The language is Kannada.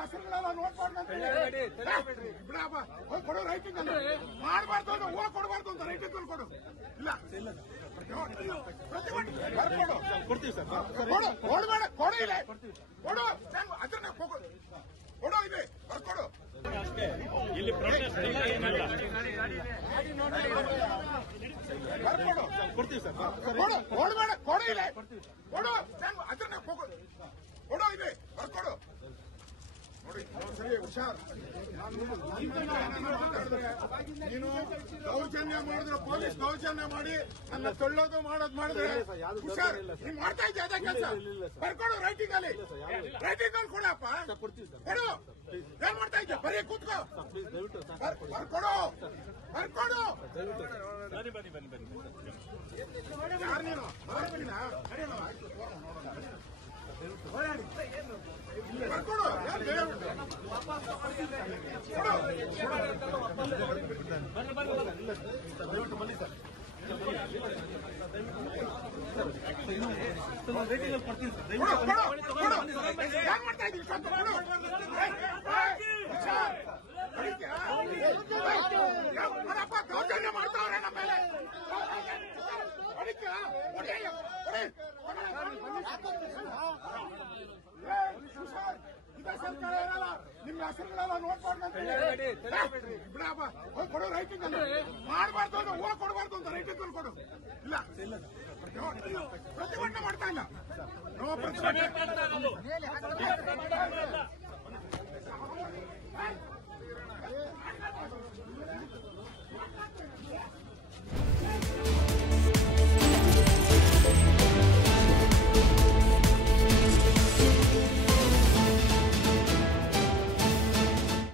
ಹೆಸರುಗಳೆಲ್ಲ ನೋಡ್ಕೊಂಡು ಬಿಡಪ್ಪ ಹೋಗಿ ಕೊಡು ರೈಟಿಂಗ್ ಅಲ್ಲಿ ಮಾಡಬಾರ್ದು ಅಂದ್ರೆ ಹೂವು ಕೊಡಬಾರ್ದು ಅಂತ ರೈಟಿಂಗ್ ಅಲ್ಲಿ ಕೊಡು ಇಲ್ಲ ಕೊಡ್ತೀವಿ ಸರ್ ಕೊಡು ಕೊಡಬೇಡ ಕೊಡು ಇಲ್ಲ ಕೊಡು ಅದನ್ನ ಕೊಡು ಇದೆ ಬರ್ಕೊಡು ಇಲ್ಲಿ ಪ್ರೊಟೆಸ್ಟ್ ಇಲ್ಲ ಏನಲ್ಲ ಬರ್ಕೊಡು ಕೊಡ್ತೀವಿ ಸರ್ ಕೊಡು ಕೊಡಬೇಡ ಕೊಡು ಇಲ್ಲ ಕೊಡು ಅದನ್ನ ಕೊಡು ಇದೆ ಬರ್ಕೊಡು ನೋಡಿ ಸರಿ ಹುಷಾರ್ ನೀನು ದೌರ್ಜನ್ಯ ಮಾಡಿದ್ರೆ ಪೊಲೀಸ್ ದೌರ್ಜನ್ಯ ಮಾಡಿ ನನ್ನ ತೊಳ್ಳೋದು ಮಾಡೋದು ಮಾಡಿದ್ರೆ ಹುಷಾರ್ ನೀನ್ ಮಾಡ್ತಾ ಇದ್ದೆ ಅದೇ ಕೆಲಸ ಬರ್ಕೊಡು ರೈಟಿಂಗ್ ಅಲ್ಲಿ ಕೊಡಪ್ಪ ಕೊಡು ಏನ್ ಮಾಡ್ತಾ ಇದ್ದೆ ಬರೀ ಕೂತ್ಕೋ ಬರ್ಕೊಡು ಬರ್ಕೊಡು ಯಾರು ನೀನು ಬರ್ಕೊಡು ದಯವಿಟ್ಟು ಬನ್ನಿ ಸರ್ ರೇಟಿಂಗ್ ಕೊಡ್ತೀನಿ ಸರ್ ಏನ್ ಮಾಡ್ತಾ ಇದ್ದೀವಿ ದೌರ್ಜನ್ಯ ಮಾಡ್ತಾವ್ರೆ ನಮ್ಮ ಮೇಲೆ ಇದೇ ಸರ್ಕಾರ ಏನಲ್ಲ ನಿಮ್ಮ ಹೆಸರುಗಳೆಲ್ಲ ನೋಡ್ಕೊಂಡು ಬಿಡಪ್ಪ ಹೋಗಿ ಕೊಡು ರೈಟಿಂಗ್ ಅಲ್ಲಿ ಮಾಡಬಾರ್ದು ಅಂದ್ರೆ ಹೂವು ಕೊಡಬಾರ್ದು ಅಂತ ರೈಟಿಂಗ್ ಅಲ್ಲಿ ಕೊಡು ಇಲ್ಲ ಪ್ರತಿಭಟನೆ ಮಾಡ್ತಾ ಇಲ್ಲ ಪ್ರತಿಭಟನೆ